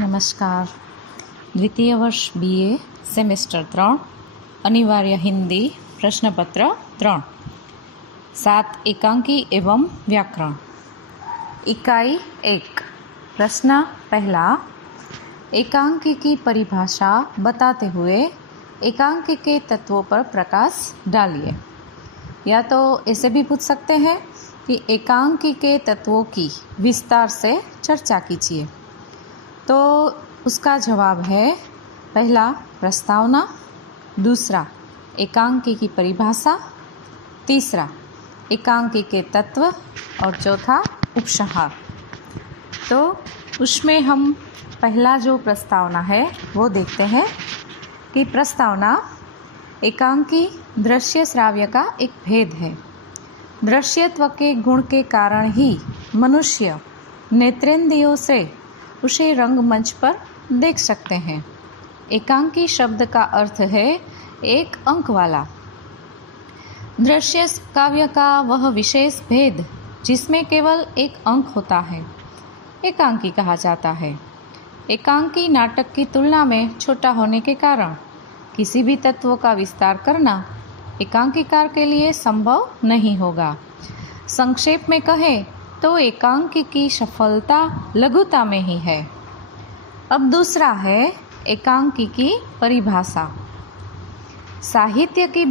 नमस्कार। द्वितीय वर्ष BA सेमेस्टर 3 अनिवार्य हिंदी प्रश्नपत्र 3 7 एकांकी एवं व्याकरण। इकाई 1। प्रश्न पहला, एकांकी की परिभाषा बताते हुए एकांकी के तत्वों पर प्रकाश डालिए। या तो ऐसे भी पूछ सकते हैं कि एकांकी के तत्वों की विस्तार से चर्चा कीजिए। तो उसका जवाब है पहला प्रस्तावना, दूसरा एकांकी की परिभाषा, तीसरा एकांकी के तत्व और चौथा उपसंहार। तो उसमें हम पहला जो प्रस्तावना है वो देखते हैं कि प्रस्तावना एकांकी दृश्य श्राव्य का एक भेद है। दृश्यत्व के गुण के कारण ही मनुष्य नेत्रेंद्रियों से उसे रंगमंच पर देख सकते हैं। एकांकी शब्द का अर्थ है एक अंक वाला। दृश्य काव्य का वह विशेष भेद जिसमें केवल एक अंक होता है एकांकी कहा जाता है। एकांकी नाटक की तुलना में छोटा होने के कारण किसी भी तत्व का विस्तार करना एकांकीकार के लिए संभव नहीं होगा। संक्षेप में कहें तो एकांकी की सफलता लघुता में ही है। अब दूसरा है एकांकी की परिभाषा। साहित्य की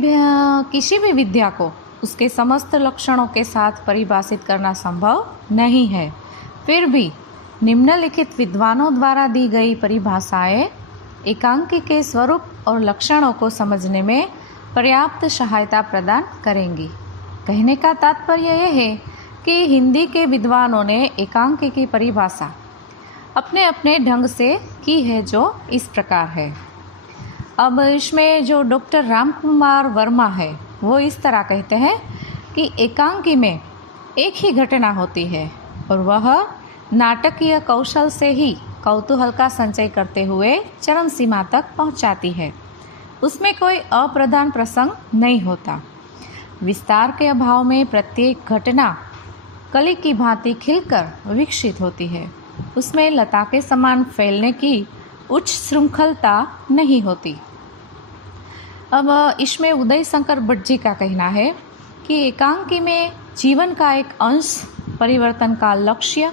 किसी भी विद्या को उसके समस्त लक्षणों के साथ परिभाषित करना संभव नहीं है। फिर भी निम्नलिखित विद्वानों द्वारा दी गई परिभाषाएं एकांकी के स्वरूप और लक्षणों को समझने में पर्याप्त सहायता प्रदान करेंगी। कहने का तात्पर्य यह है कि हिंदी के विद्वानों ने एकांकी की परिभाषा अपने अपने ढंग से की है, जो इस प्रकार है। अब इसमें जो डॉक्टर रामकुमार वर्मा है वो इस तरह कहते हैं कि एकांकी में एक ही घटना होती है और वह नाटकीय कौशल से ही कौतूहल का संचय करते हुए चरम सीमा तक पहुंचाती है। उसमें कोई अप्रधान प्रसंग नहीं होता। विस्तार के अभाव में प्रत्येक घटना कली की भांति खिलकर विकसित होती है। उसमें लता के समान फैलने की उच्च श्रृंखलता नहीं होती। अब इसमें उदय शंकर भट्ट जी का कहना है कि एकांकी में जीवन का एक अंश, परिवर्तन का लक्ष्य,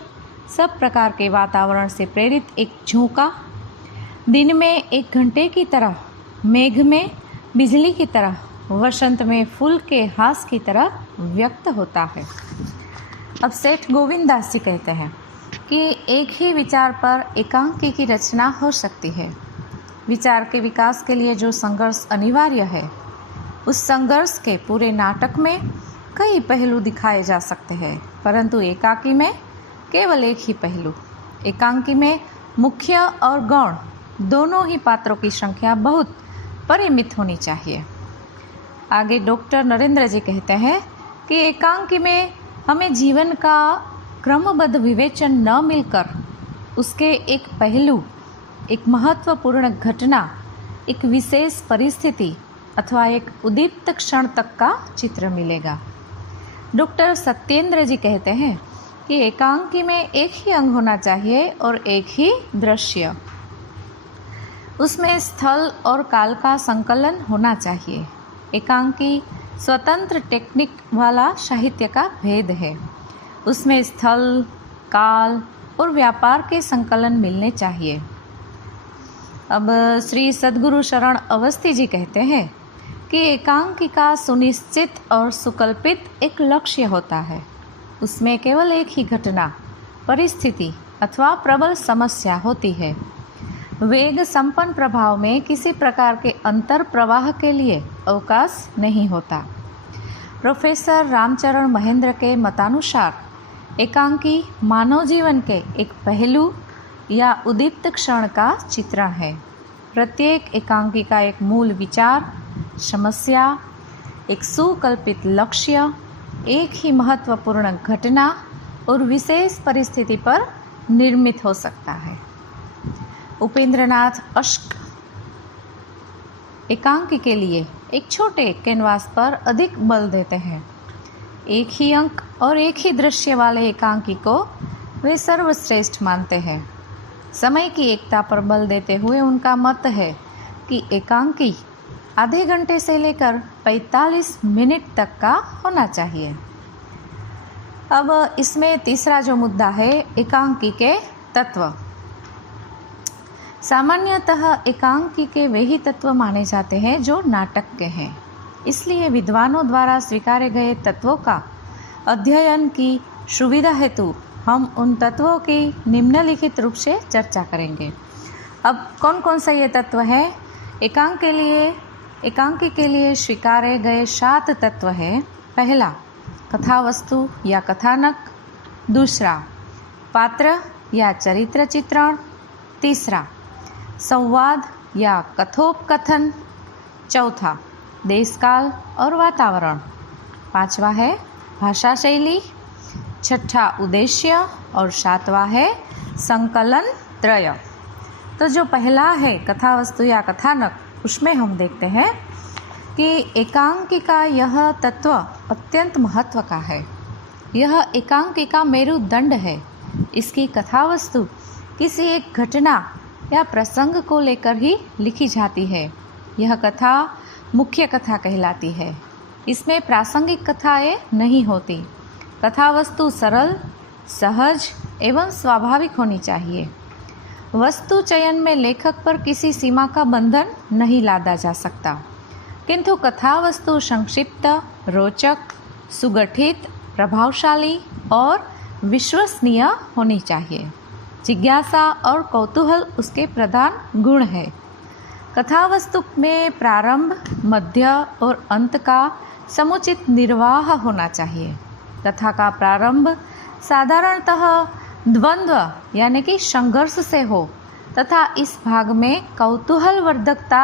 सब प्रकार के वातावरण से प्रेरित एक झोंका, दिन में एक घंटे की तरह, मेघ में बिजली की तरह, वसंत में फूल के हास की तरह व्यक्त होता है। अब सेठ गोविंद दास जी कहते हैं कि एक ही विचार पर एकांकी की रचना हो सकती है। विचार के विकास के लिए जो संघर्ष अनिवार्य है, उस संघर्ष के पूरे नाटक में कई पहलू दिखाए जा सकते हैं, परंतु एकांकी में केवल एक ही पहलू। एकांकी में मुख्य और गौण दोनों ही पात्रों की संख्या बहुत परिमित होनी चाहिए। आगे डॉक्टर नरेंद्र जी कहते हैं कि एकांकी में हमें जीवन का क्रमबद्ध विवेचन न मिलकर उसके एक पहलू, एक महत्वपूर्ण घटना, एक विशेष परिस्थिति अथवा एक उद्दीप्त क्षण तक का चित्र मिलेगा। डॉक्टर सत्येंद्र जी कहते हैं कि एकांकी में एक ही अंग होना चाहिए और एक ही दृश्य। उसमें स्थल और काल का संकलन होना चाहिए। एकांकी स्वतंत्र टेक्निक वाला साहित्य का भेद है। उसमें स्थल, काल और व्यापार के संकलन मिलने चाहिए। अब श्री सद्गुरु शरण अवस्थी जी कहते हैं कि एकांकी का सुनिश्चित और सुकल्पित एक लक्ष्य होता है। उसमें केवल एक ही घटना, परिस्थिति अथवा प्रबल समस्या होती है। वेग संपन्न प्रभाव में किसी प्रकार के अंतर प्रवाह के लिए अवकाश नहीं होता। प्रोफेसर रामचरण महेंद्र के मतानुसार एकांकी मानव जीवन के एक पहलू या उद्दीप्त क्षण का चित्रण है। प्रत्येक एकांकी का एक मूल विचार, समस्या, एक सुकल्पित लक्ष्य, एक ही महत्वपूर्ण घटना और विशेष परिस्थिति पर निर्मित हो सकता है। उपेंद्रनाथ अश्क एकांकी के लिए एक छोटे कैनवास पर अधिक बल देते हैं। एक ही अंक और एक ही दृश्य वाले एकांकी को वे सर्वश्रेष्ठ मानते हैं। समय की एकता पर बल देते हुए उनका मत है कि एकांकी आधे घंटे से लेकर 45 मिनट तक का होना चाहिए। अब इसमें तीसरा जो मुद्दा है, एकांकी के तत्व। सामान्यतः एकांकी के वे ही तत्व माने जाते हैं जो नाटक के हैं। इसलिए विद्वानों द्वारा स्वीकारे गए तत्वों का अध्ययन की सुविधा हेतु हम उन तत्वों की निम्नलिखित रूप से चर्चा करेंगे। अब कौन कौन सा ये तत्व है? एकांकी के लिए स्वीकारे गए 7 तत्व है। पहला, कथा वस्तु या कथानक। दूसरा, पात्र या चरित्र चित्रण। तीसरा, संवाद या कथोपकथन। चौथा, देशकाल और वातावरण। पांचवा है भाषा शैली। छठा, उद्देश्य। और सातवां है संकलन त्रय। तो जो पहला है कथा वस्तु या कथानक, उसमें हम देखते हैं कि एकांकी का यह तत्व अत्यंत महत्व का है। यह एकांकी का मेरुदंड है। इसकी कथा वस्तु किसी एक घटना या प्रसंग को लेकर ही लिखी जाती है। यह कथा मुख्य कथा कहलाती है। इसमें प्रासंगिक कथाएं नहीं होती। कथा वस्तु सरल, सहज एवं स्वाभाविक होनी चाहिए। वस्तु चयन में लेखक पर किसी सीमा का बंधन नहीं लादा जा सकता, किंतु कथा वस्तु संक्षिप्त, रोचक, सुगठित, प्रभावशाली और विश्वसनीय होनी चाहिए। जिज्ञासा और कौतूहल उसके प्रधान गुण है। कथा वस्तु में प्रारंभ, मध्य और अंत का समुचित निर्वाह होना चाहिए। कथा का प्रारंभ साधारणतः द्वंद्व यानी कि संघर्ष से हो तथा इस भाग में कौतूहलवर्धकता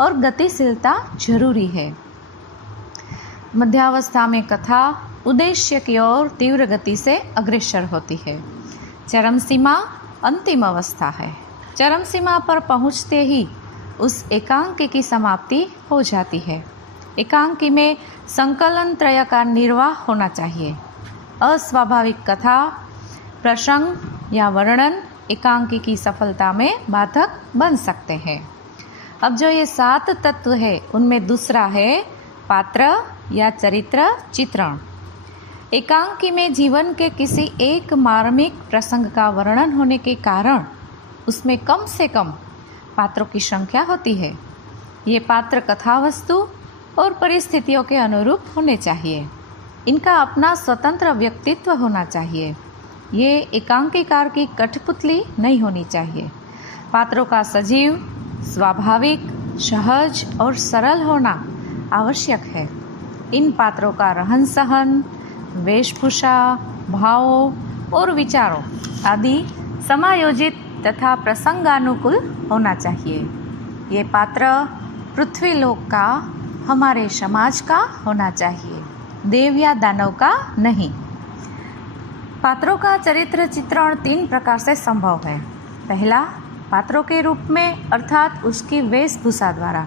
और गतिशीलता जरूरी है। मध्यावस्था में कथा उद्देश्य की ओर तीव्र गति से अग्रसर होती है। चरम सीमा अंतिम अवस्था है। चरम सीमा पर पहुँचते ही उस एकांकी की समाप्ति हो जाती है। एकांकी में संकलन त्रय का निर्वाह होना चाहिए। अस्वाभाविक कथा, प्रसंग या वर्णन एकांकी की सफलता में बाधक बन सकते हैं। अब जो ये 7 तत्व है, उनमें दूसरा है पात्र या चरित्र चित्रण। एकांकी में जीवन के किसी एक मार्मिक प्रसंग का वर्णन होने के कारण उसमें कम से कम पात्रों की संख्या होती है। ये पात्र कथा वस्तु और परिस्थितियों के अनुरूप होने चाहिए। इनका अपना स्वतंत्र व्यक्तित्व होना चाहिए। ये एकांकीकार की कठपुतली नहीं होनी चाहिए। पात्रों का सजीव, स्वाभाविक, सहज और सरल होना आवश्यक है। इन पात्रों का रहन सहन, वेशभूषा, भावों और विचारों आदि समायोजित तथा प्रसंगानुकूल होना चाहिए। ये पात्र पृथ्वी लोक का, हमारे समाज का होना चाहिए, देव या दानव का नहीं। पात्रों का चरित्र चित्रण 3 प्रकार से संभव है। पहला, पात्रों के रूप में अर्थात उसकी वेशभूषा द्वारा।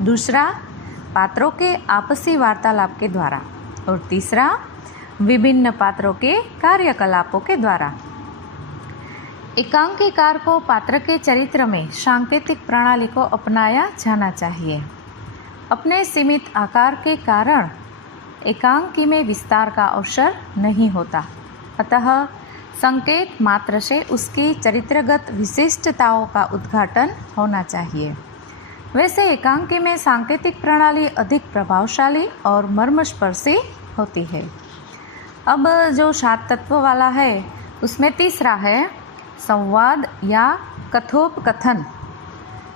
दूसरा, पात्रों के आपसी वार्तालाप के द्वारा। और तीसरा, विभिन्न पात्रों के कार्यकलापों के द्वारा। एकांकीकार को पात्र के चरित्र में सांकेतिक प्रणाली को अपनाया जाना चाहिए। अपने सीमित आकार के कारण एकांकी में विस्तार का अवसर नहीं होता, अतः संकेत मात्र से उसकी चरित्रगत विशिष्टताओं का उद्घाटन होना चाहिए। वैसे एकांकी में सांकेतिक प्रणाली अधिक प्रभावशाली और मर्मस्पर्शी होती है। अब जो 7 तत्व वाला है, उसमें तीसरा है संवाद या कथोपकथन।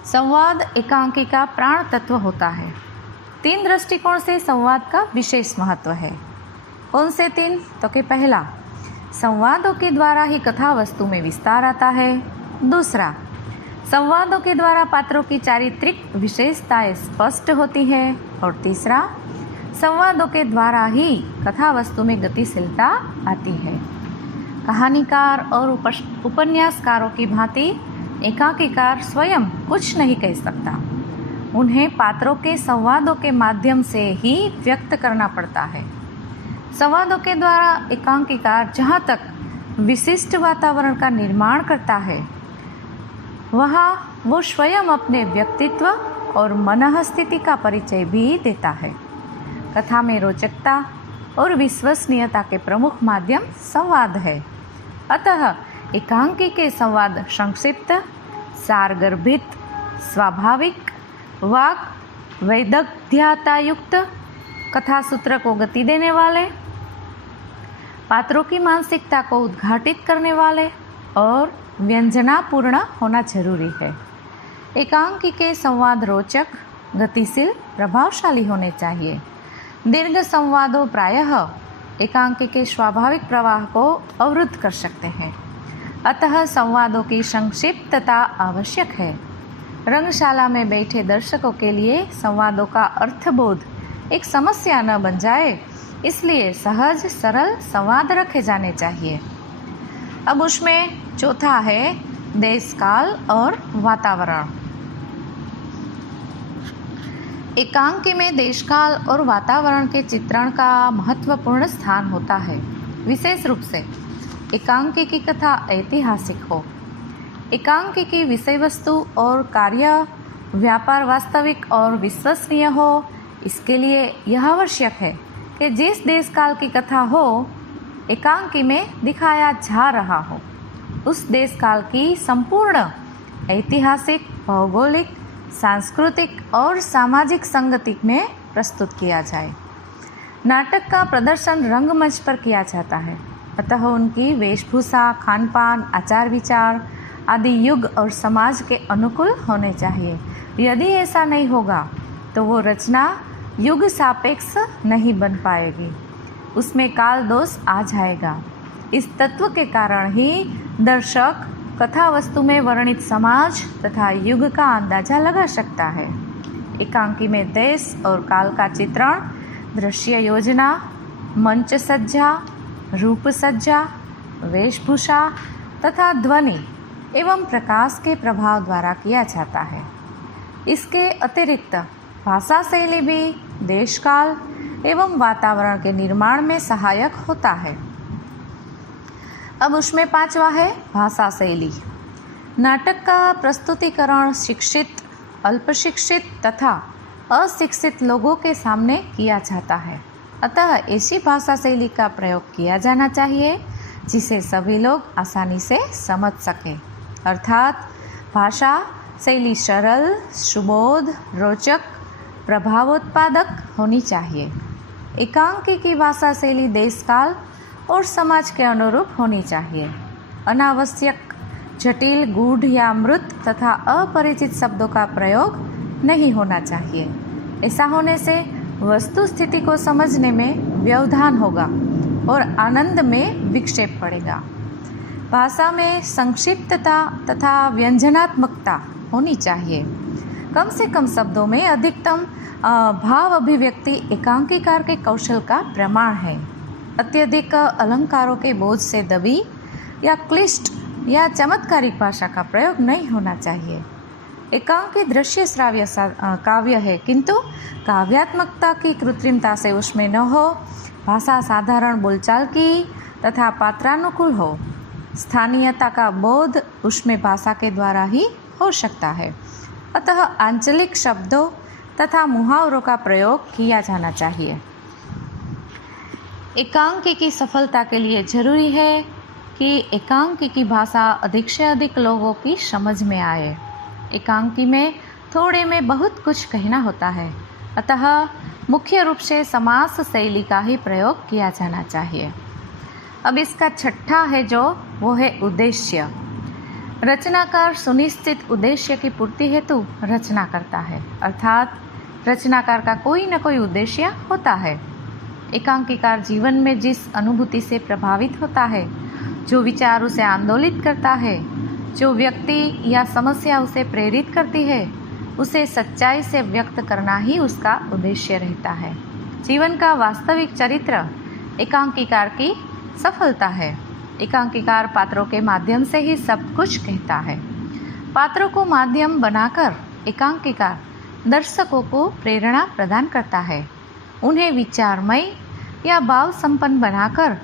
संवाद एकांकी का प्राण तत्व होता है। 3 दृष्टिकोण से संवाद का विशेष महत्व है। कौन से 3? तो कि पहला, संवादों के द्वारा ही कथा वस्तु में विस्तार आता है। दूसरा, संवादों के द्वारा पात्रों की चारित्रिक विशेषताएं स्पष्ट होती है। और तीसरा, संवादों के द्वारा ही कथा वस्तु में गतिशीलता आती है। कहानीकार और उपन्यासकारों की भांति एकांकीकार स्वयं कुछ नहीं कह सकता। उन्हें पात्रों के संवादों के माध्यम से ही व्यक्त करना पड़ता है। संवादों के द्वारा एकांकीकार जहाँ तक विशिष्ट वातावरण का निर्माण करता है, वहाँ वो स्वयं अपने व्यक्तित्व और मनः स्थिति का परिचय भी देता है। कथा में रोचकता और विश्वसनीयता के प्रमुख माध्यम संवाद है। अतः एकांकी के संवाद संक्षिप्त, सारगर्भित, स्वाभाविक, वाक वैदग्ध्यता युक्त, कथा सूत्र को गति देने वाले, पात्रों की मानसिकता को उद्घाटित करने वाले और व्यंजनापूर्ण होना जरूरी है। एकांकी के संवाद रोचक, गतिशील, प्रभावशाली होने चाहिए। दीर्घ संवादों प्रायः एकांकी के स्वाभाविक प्रवाह को अवरुद्ध कर सकते हैं। अतः संवादों की संक्षिप्तता आवश्यक है। रंगशाला में बैठे दर्शकों के लिए संवादों का अर्थबोध एक समस्या न बन जाए, इसलिए सहज सरल संवाद रखे जाने चाहिए। अब उसमें चौथा है देश काल और वातावरण। एकांकी में देश काल और वातावरण के चित्रण का महत्वपूर्ण स्थान होता है। विशेष रूप से एकांकी की कथा ऐतिहासिक हो, एकांकी की विषय वस्तु और कार्य व्यापार वास्तविक और विश्वसनीय हो, इसके लिए यह आवश्यक है कि जिस देश काल की कथा हो एकांकी में दिखाया जा रहा हो, उस देश काल की संपूर्ण ऐतिहासिक, भौगोलिक, सांस्कृतिक और सामाजिक संगति में प्रस्तुत किया जाए। नाटक का प्रदर्शन रंगमंच पर किया जाता है, अतः उनकी वेशभूषा, खान पान, आचार विचार आदि युग और समाज के अनुकूल होने चाहिए। यदि ऐसा नहीं होगा तो वो रचना युग सापेक्ष नहीं बन पाएगी, उसमें काल दोष आ जाएगा। इस तत्व के कारण ही दर्शक कथा वस्तु में वर्णित समाज तथा युग का अंदाजा लगा सकता है। एकांकी में देश और काल का चित्रण दृश्य योजना, मंच सज्जा, रूप सज्जा, वेशभूषा तथा ध्वनि एवं प्रकाश के प्रभाव द्वारा किया जाता है। इसके अतिरिक्त भाषा शैली भी देश काल एवं वातावरण के निर्माण में सहायक होता है। अब उसमें पांचवा है भाषा शैली। नाटक का प्रस्तुतिकरण शिक्षित, अल्पशिक्षित तथा अशिक्षित लोगों के सामने किया जाता है, अतः ऐसी भाषा शैली का प्रयोग किया जाना चाहिए जिसे सभी लोग आसानी से समझ सकें। अर्थात भाषा शैली सरल, सुबोध, रोचक, प्रभावोत्पादक होनी चाहिए। एकांकी की भाषा शैली देश काल और समाज के अनुरूप होनी चाहिए। अनावश्यक, जटिल, गूढ़ या मृत तथा अपरिचित शब्दों का प्रयोग नहीं होना चाहिए। ऐसा होने से वस्तु स्थिति को समझने में व्यवधान होगा और आनंद में विक्षेप पड़ेगा। भाषा में संक्षिप्तता तथा व्यंजनात्मकता होनी चाहिए। कम से कम शब्दों में अधिकतम भाव अभिव्यक्ति एकांकीकार के कौशल का प्रमाण है। अत्यधिक अलंकारों के बोझ से दबी या क्लिष्ट या चमत्कारिक भाषा का प्रयोग नहीं होना चाहिए। एकांकी दृश्य श्राव्य काव्य है, किंतु काव्यात्मकता की कृत्रिमता से उसमें न हो। भाषा साधारण बोलचाल की तथा पात्रानुकूल हो। स्थानीयता का बोध उसमें भाषा के द्वारा ही हो सकता है, अतः आंचलिक शब्दों तथा मुहावरों का प्रयोग किया जाना चाहिए। एकांकी की सफलता के लिए जरूरी है कि एकांकी की भाषा अधिक से अधिक लोगों की समझ में आए। एकांकी में थोड़े में बहुत कुछ कहना होता है, अतः मुख्य रूप से समास शैली का ही प्रयोग किया जाना चाहिए। अब इसका छठा है जो वो है उद्देश्य। रचनाकार सुनिश्चित उद्देश्य की पूर्ति हेतु रचना करता है, अर्थात रचनाकार का कोई न कोई उद्देश्य होता है। एकांकीकार जीवन में जिस अनुभूति से प्रभावित होता है, जो विचार उसे आंदोलित करता है, जो व्यक्ति या समस्या उसे प्रेरित करती है, उसे सच्चाई से व्यक्त करना ही उसका उद्देश्य रहता है। जीवन का वास्तविक चरित्र एकांकीकार की सफलता है। एकांकीकार पात्रों के माध्यम से ही सब कुछ कहता है। पात्रों को माध्यम बनाकर एकांकीकार दर्शकों को प्रेरणा प्रदान करता है। उन्हें विचारमय या भाव संपन्न बनाकर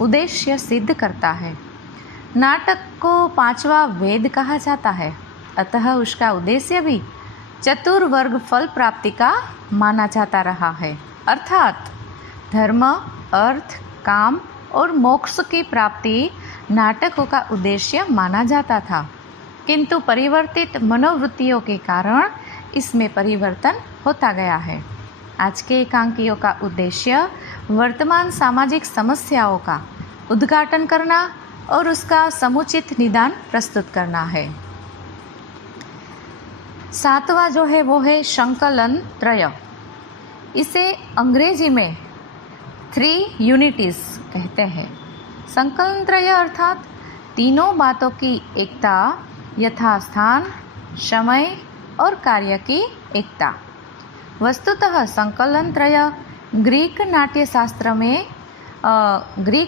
उद्देश्य सिद्ध करता है। नाटक को पांचवा वेद कहा जाता है। अतः उसका उद्देश्य भी चतुर्वर्ग फल प्राप्ति का माना जाता रहा है, अर्थात धर्म, अर्थ, काम और मोक्ष की प्राप्ति नाटकों का उद्देश्य माना जाता था, किंतु परिवर्तित मनोवृत्तियों के कारण इसमें परिवर्तन होता गया है। आज के एकांकियों का उद्देश्य वर्तमान सामाजिक समस्याओं का उद्घाटन करना और उसका समुचित निदान प्रस्तुत करना है। सातवां जो है वो है संकलन त्रय। इसे अंग्रेजी में 3 यूनिटीज कहते हैं। संकलन त्रय अर्थात तीनों बातों की एकता, यथास्थान, समय और कार्य की एकता। वस्तुतः संकलन त्रय ग्रीक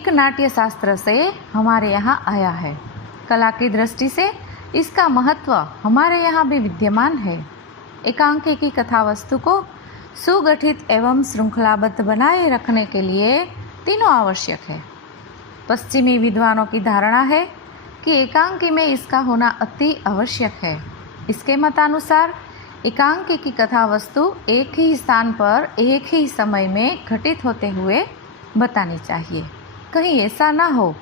नाट्य शास्त्र से हमारे यहाँ आया है। कला की दृष्टि से इसका महत्व हमारे यहाँ भी विद्यमान है। एकांकी की कथा वस्तु को सुगठित एवं श्रृंखलाबद्ध बनाए रखने के लिए तीनों आवश्यक है। पश्चिमी विद्वानों की धारणा है कि एकांकी में इसका होना अति आवश्यक है। इसके मतानुसार एकांकी की कथा वस्तु एक ही स्थान पर एक ही समय में घटित होते हुए बतानी चाहिए। कहीं ऐसा ना हो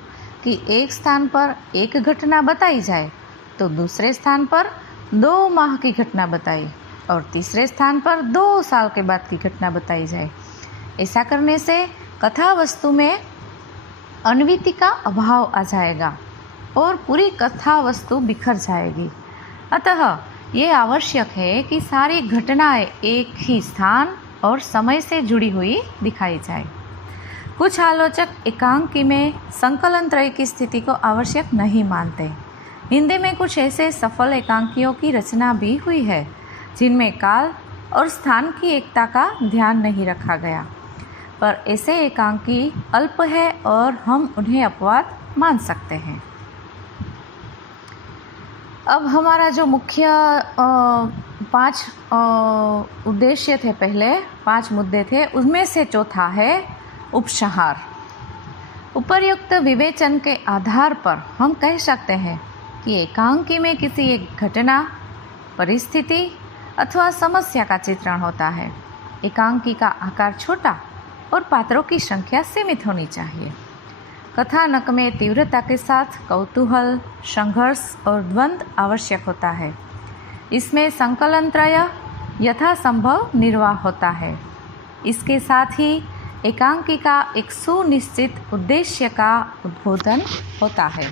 कि एक स्थान पर एक घटना बताई जाए तो दूसरे स्थान पर 2 माह की घटना बताई और तीसरे स्थान पर 2 साल के बाद की घटना बताई जाए। ऐसा करने से कथा वस्तु में अन्विति का अभाव आ जाएगा और पूरी कथा वस्तु बिखर जाएगी। अतः ये आवश्यक है कि सारी घटनाएं एक ही स्थान और समय से जुड़ी हुई दिखाई जाए। कुछ आलोचक एकांकी में संकलन त्रय की स्थिति को आवश्यक नहीं मानते। हिंदी में कुछ ऐसे सफल एकांकियों की रचना भी हुई है जिनमें काल और स्थान की एकता का ध्यान नहीं रखा गया, पर ऐसे एकांकी अल्प है और हम उन्हें अपवाद मान सकते हैं। अब हमारा जो मुख्य 5 उद्देश्य थे, पहले 5 मुद्दे थे, उनमें से चौथा है उपसंहार। उपर्युक्त विवेचन के आधार पर हम कह सकते हैं कि एकांकी में किसी एक घटना, परिस्थिति अथवा समस्या का चित्रण होता है। एकांकी का आकार छोटा और पात्रों की संख्या सीमित होनी चाहिए। कथानक में तीव्रता के साथ कौतूहल, संघर्ष और द्वंद्व आवश्यक होता है। इसमें संकलन त्रय यथासंभव निर्वाह होता है। इसके साथ ही एकांकी का एक सुनिश्चित उद्देश्य का उद्बोधन होता है।